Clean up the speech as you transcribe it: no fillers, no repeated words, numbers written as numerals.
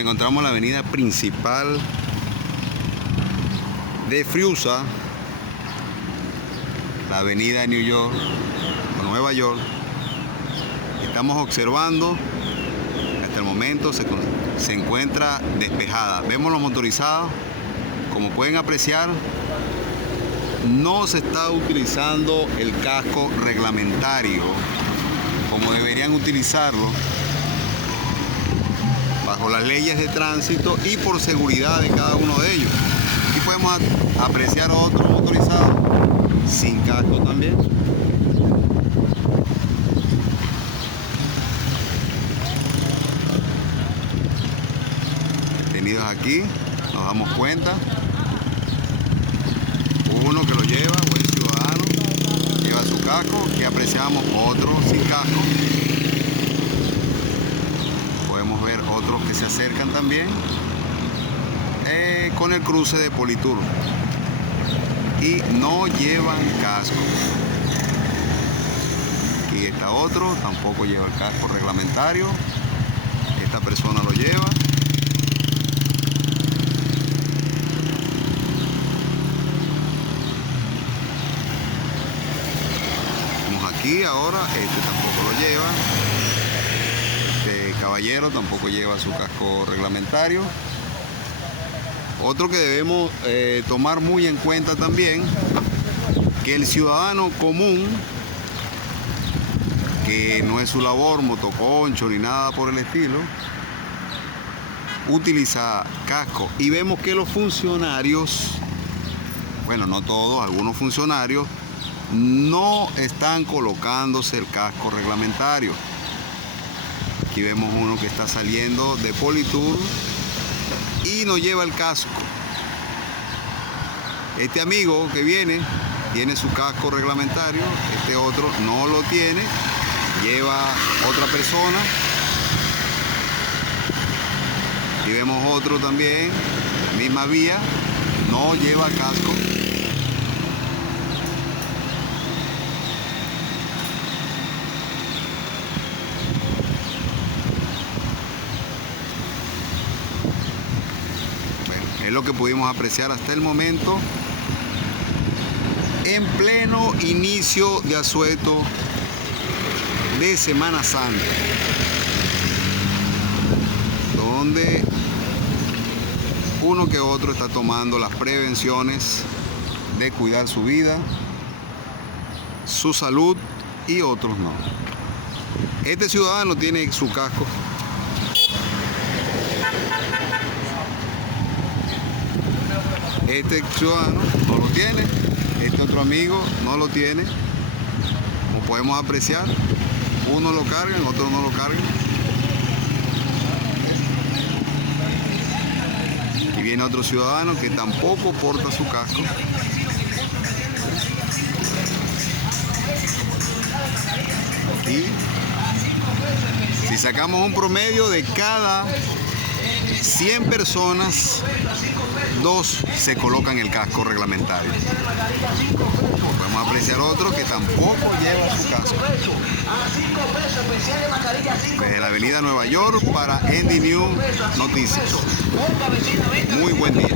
encontramos en la avenida principal de Friusa, la avenida de New York o Nueva York. Estamos observando, hasta el momento se encuentra despejada. Vemos los motorizados, como pueden apreciar, no se está utilizando el casco reglamentario como deberían utilizarlo bajo las leyes de tránsito y por seguridad de cada uno de ellos. Aquí podemos apreciar otro motorizado sin casco también. Detenidos aquí, nos damos cuenta. Uno que lo lleva, buen ciudadano, lleva su casco. Aquí apreciamos otro sin casco. Podemos ver otros que se acercan también con el cruce de Politur y no llevan casco. Aquí está otro, tampoco lleva el casco reglamentario. Esta persona lo lleva. Vamos aquí ahora, este tampoco lo lleva. Este caballero tampoco lleva su casco reglamentario. Otro que debemos tomar muy en cuenta también, que el ciudadano común, que no es su labor motoconcho ni nada por el estilo, utiliza casco. Y vemos que los funcionarios, bueno, no todos, algunos funcionarios, no están colocándose el casco reglamentario. Aquí vemos uno que está saliendo de Politur y no lleva el casco. Este amigo que viene tiene su casco reglamentario, este otro no lo tiene, lleva otra persona. Y vemos otro también, misma vía, no lleva casco. Es lo que pudimos apreciar hasta el momento, en pleno inicio de asueto de Semana Santa, donde uno que otro está tomando las prevenciones de cuidar su vida, su salud, y otros no. Este ciudadano tiene su casco. Este ciudadano no lo tiene, este otro amigo no lo tiene. Como podemos apreciar, uno lo cargan, otro no lo cargan. Y viene otro ciudadano que tampoco porta su casco. Y si sacamos un promedio de cada 100 personas, 2 se colocan el casco reglamentario. Podemos apreciar otro que tampoco lleva su casco. Desde la avenida Nueva York para ND News Noticias. Muy buen día.